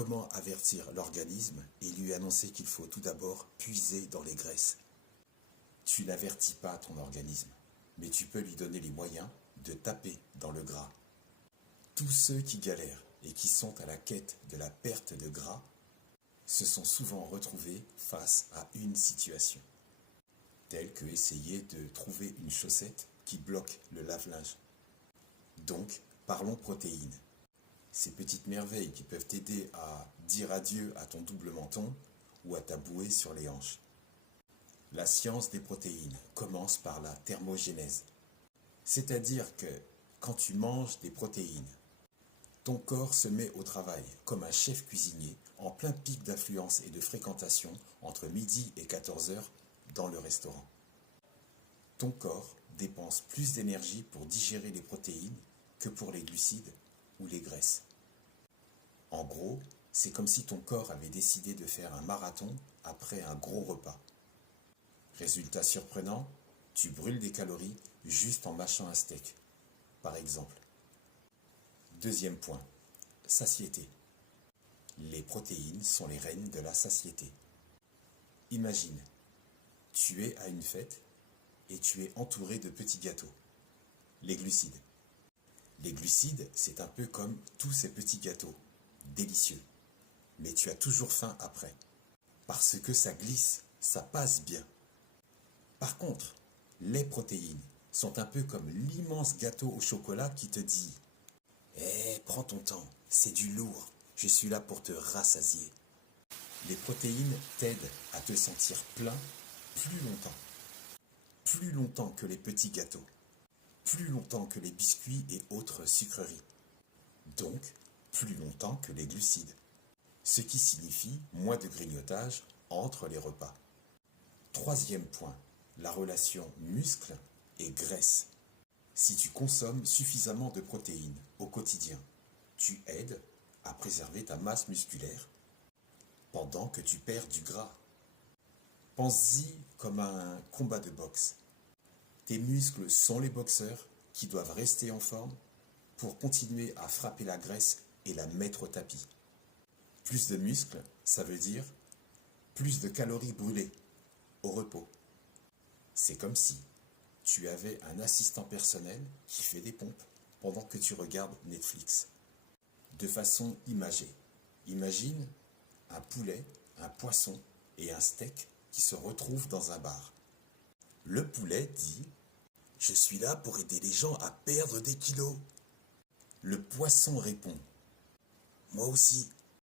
Comment avertir l'organisme et lui annoncer qu'il faut tout d'abord puiser dans les graisses? Tu n'avertis pas ton organisme, mais tu peux lui donner les moyens de taper dans le gras. Tous ceux qui galèrent et qui sont à la quête de la perte de gras se sont souvent retrouvés face à une situation, telle que essayer de trouver une chaussette qui bloque le lave-linge. Donc, parlons protéines. Ces petites merveilles qui peuvent t'aider à dire adieu à ton double menton ou à ta bouée sur les hanches. La science des protéines commence par la thermogénèse. C'est-à-dire que quand tu manges des protéines, ton corps se met au travail comme un chef cuisinier en plein pic d'affluence et de fréquentation entre midi et 14 heures dans le restaurant. Ton corps dépense plus d'énergie pour digérer les protéines que pour les glucides ou les graisses. En gros, c'est comme si ton corps avait décidé de faire un marathon après un gros repas. Résultat surprenant, tu brûles des calories juste en mâchant un steak, par exemple. Deuxième point, satiété. Les protéines sont les reines de la satiété. Imagine, tu es à une fête et tu es entouré de petits gâteaux. Les glucides. Les glucides, c'est un peu comme tous ces petits gâteaux, délicieux. Mais tu as toujours faim après, parce que ça glisse, ça passe bien. Par contre, les protéines sont un peu comme l'immense gâteau au chocolat qui te dit « prends ton temps, c'est du lourd, je suis là pour te rassasier. » Les protéines t'aident à te sentir plein plus longtemps que les petits gâteaux, plus longtemps que les biscuits et autres sucreries, donc plus longtemps que les glucides, ce qui signifie moins de grignotage entre les repas. Troisième point, la relation muscle et graisse. Si tu consommes suffisamment de protéines au quotidien, tu aides à préserver ta masse musculaire pendant que tu perds du gras. Pense-y comme à un combat de boxe. Tes muscles sont les boxeurs qui doivent rester en forme pour continuer à frapper la graisse et la mettre au tapis. Plus de muscles, ça veut dire plus de calories brûlées au repos. C'est comme si tu avais un assistant personnel qui fait des pompes pendant que tu regardes Netflix. De façon imagée. Imagine un poulet, un poisson et un steak qui se retrouvent dans un bar. Le poulet dit « Je suis là pour aider les gens à perdre des kilos. » Le poisson répond « Moi aussi,